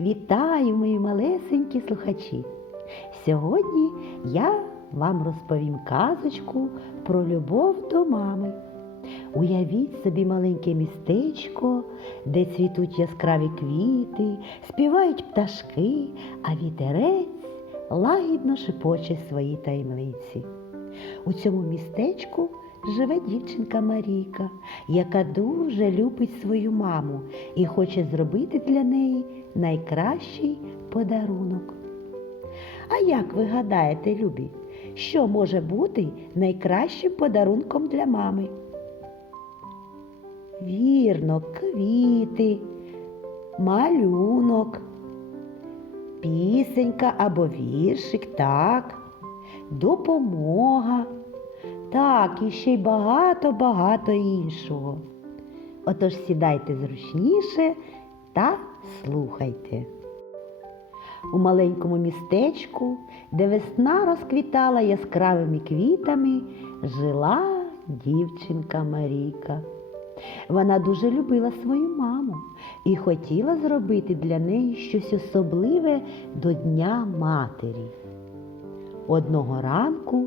Вітаю, мої малесенькі слухачі! Сьогодні я вам розповім казочку про любов до мами. Уявіть собі маленьке містечко, де цвітуть яскраві квіти, співають пташки, а вітерець лагідно шепоче свої таємниці. У цьому містечку живе дівчинка Марійка, яка дуже любить свою маму і хоче зробити для неї найкращий подарунок. А як ви гадаєте, любі, що може бути найкращим подарунком для мами? Вірно, квіти, малюнок, пісенька або віршик, так, допомога. Так, і ще й багато-багато іншого. Отож сідайте зручніше та слухайте. У маленькому містечку, де весна розквітала яскравими квітами, жила дівчинка Марійка. Вона дуже любила свою маму і хотіла зробити для неї щось особливе до Дня Матері. Одного ранку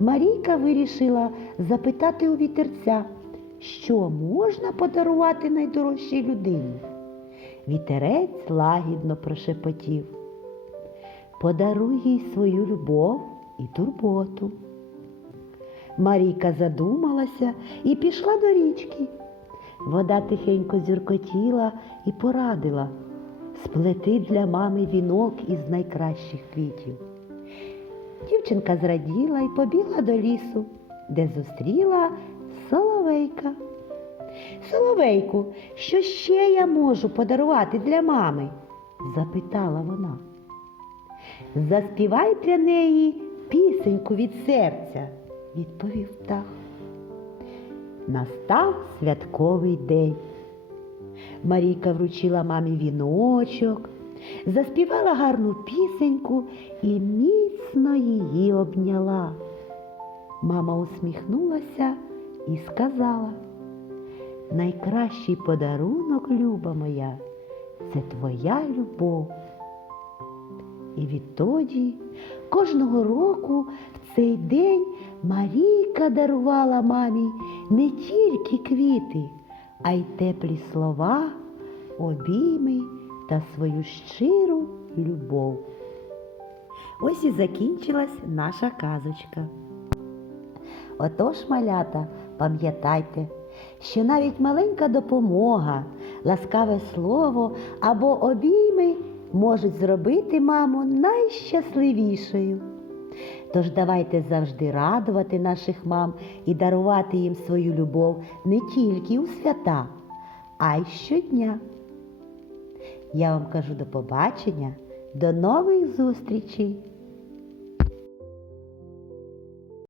Марійка вирішила запитати у вітерця, що можна подарувати найдорожчій людині. Вітерець лагідно прошепотів. Подаруй їй свою любов і турботу. Марійка задумалася і пішла до річки. Вода тихенько зюркотіла і порадила сплети для мами вінок із найкращих квітів. Дівчинка зраділа і побігла до лісу, де зустріла соловейка. Соловейку, що ще я можу подарувати для мами? запитала вона. Заспівай для неї пісеньку від серця, відповів птах. Настав святковий день. Марійка вручила мамі віночок, заспівала гарну пісеньку і міцно її обняла. Мама усміхнулася і сказала, найкращий подарунок, люба моя, це твоя любов. І відтоді кожного року в цей день Марійка дарувала мамі не тільки квіти, а й теплі слова, обійми та свою щиру любов. Ось і закінчилась наша казочка. Отож, малята, пам'ятайте, що навіть маленька допомога, ласкаве слово або обійми можуть зробити маму найщасливішою. Тож давайте завжди радувати наших мам і дарувати їм свою любов не тільки у свята, а й щодня. Я вам кажу до побачення, до нових зустрічей!